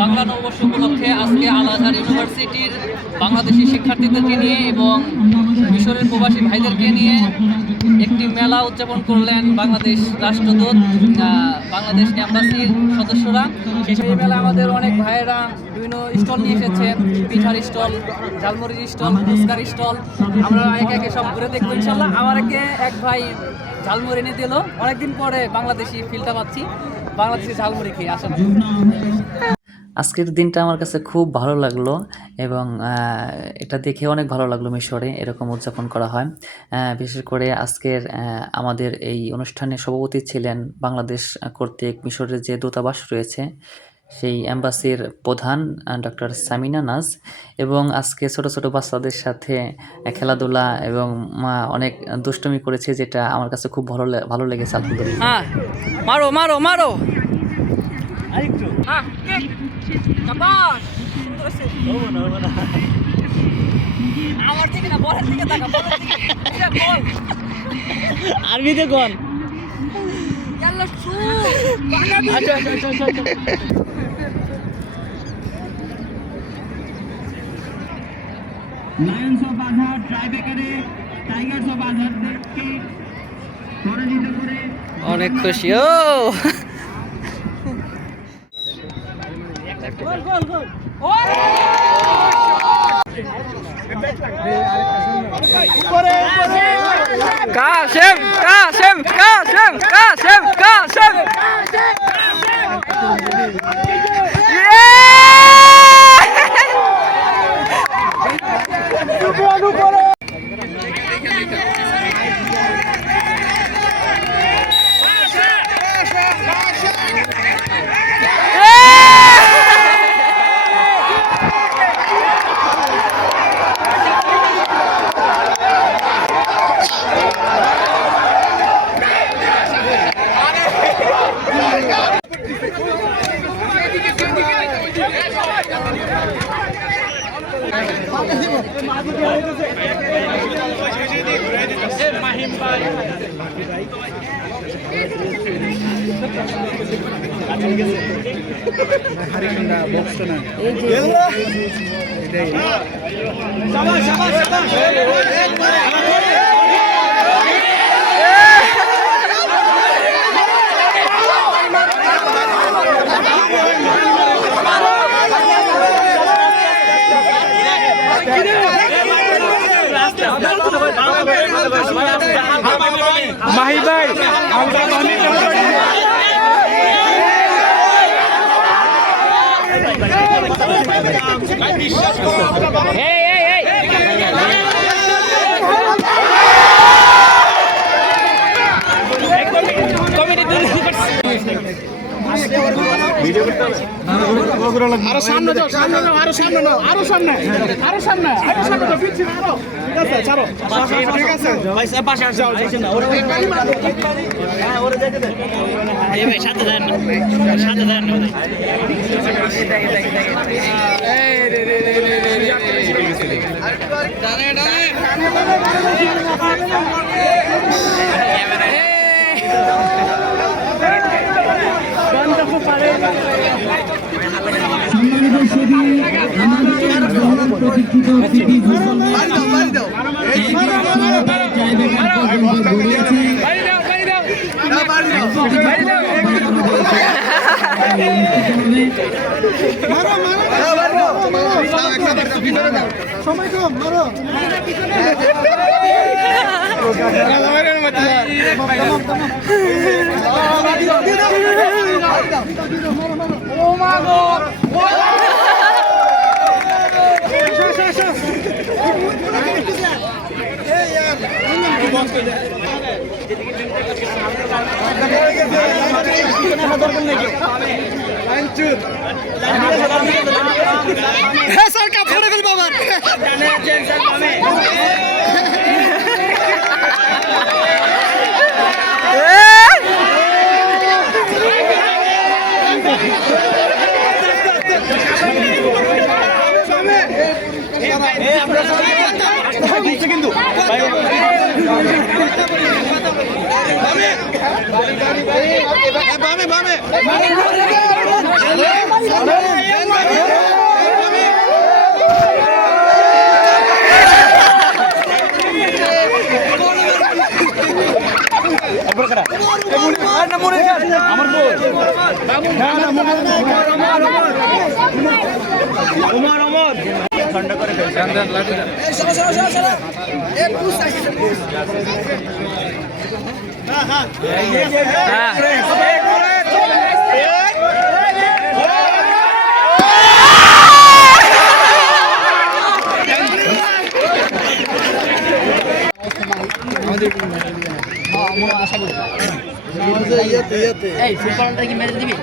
বাংলা নববর্ষ উপলক্ষে আজকে আল আজহার ইউনিভার্সিটির বাংলাদেশি শিক্ষার্থীদেরকে নিয়ে এবং মিশরের প্রবাসী ভাইদেরকে নিয়ে একটি মেলা উদযাপন করলেন বাংলাদেশ রাষ্ট্রদূত, বাংলাদেশ এম্বাসির সদস্যরা। সেই মেলা আমাদের অনেক ভাইয়েরা বিভিন্ন স্টল নিয়ে এসেছেন, পিঠার স্টল, ঝালমুড়ির স্টল, ফুচকার স্টল। আমরা একে একে সব ঘুরে দেখবো ইনশাল্লাহ। আমার এক ভাই ঝালমুড়ি এনে দিল, অনেকদিন পরে বাংলাদেশি ফিলটা পাচ্ছি, বাংলাদেশি ঝালমুড়ি খেয়ে আসেন। আজকের দিনটা আমার কাছে খুব ভালো লাগলো এবং এটা দেখে অনেক ভালো লাগলো। মিশরে এরকম উদযাপন করা হয়। বিশেষ করে আজকের আমাদের এই অনুষ্ঠানে সভাপতি ছিলেন বাংলাদেশ কর্তৃক মিশরের যে দূতাবাস রয়েছে সেই অ্যাম্বাসির প্রধান ডক্টর সামিনা নাজ। এবং আজকে ছোট ছোট বাচ্চাদের সাথে খেলাধুলা এবং অনেক দুষ্টুমি করেছে, যেটা আমার কাছে খুব ভালো লেগেছে। আলহামদুলিল্লাহ। হ্যাঁ, মারো মারো মারো। আরেকটু হ্যাঁ, কিক কাবাস। আমার দিকে না, বলের দিকে তাকা, বলের দিকে। এটা গোল। আরবিতে গোল। ইয়াল্লা শু। আচ্ছা আচ্ছা আচ্ছা আচ্ছা। লায়ন্স অফ আজহার ট্রাইবেকারে টাইগার্স অফ আজহারকে পরাজিত করে অনেক খুশি। ও গোল গোল গোল। কাশেম কাশেম কাশেম কাশেম কাশেম। মাহি ভাই আরো সামনে যাও, সামনে যাও, আরো সামনে নাও, আরো সামনে, আরো সামনে, আরো সামনে যাও, পিছিয়ে না, আরো ঠিক আছে, ছাড়ো, ঠিক আছে ভাই, সব পাশে আসো, আইছেন না ওরে হ্যাঁ ওরে যেতে দেন এই ভাই সাথে দেন না, সাথে দেন না এই রে রে রে রে ডানে ডানে সম্মানিত সেবী আমাদের প্রতীক্ষিত সিটি সময় কম মারো ও মা গো এই হ্যাঁ স্যার কাপ ফেলে ফেলবো আবার কিন্তু বামে বামে এই ফুটবলটা কি মেরে দিবি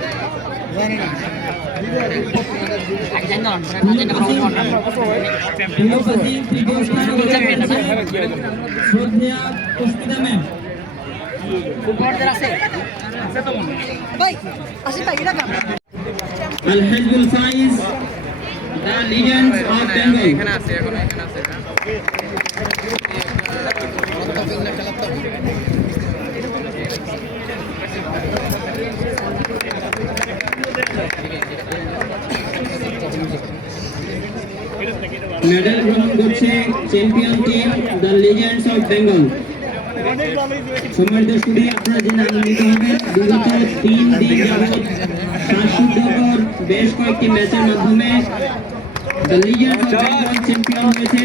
Al-Hizbul Faiz, the legends of Bengal. Medal গ্রহণ করছে champion team the legends of Bengal. সম্মানিত স্টুডেন্ট, আপনারা জেনে আনন্দিত হবেন বিগত 3 দিন যাবৎ শ্বাসরুদ্ধকর বেশ কয়েকটি ম্যাচের মাধ্যমে the legends of Bengal champion হয়েছে।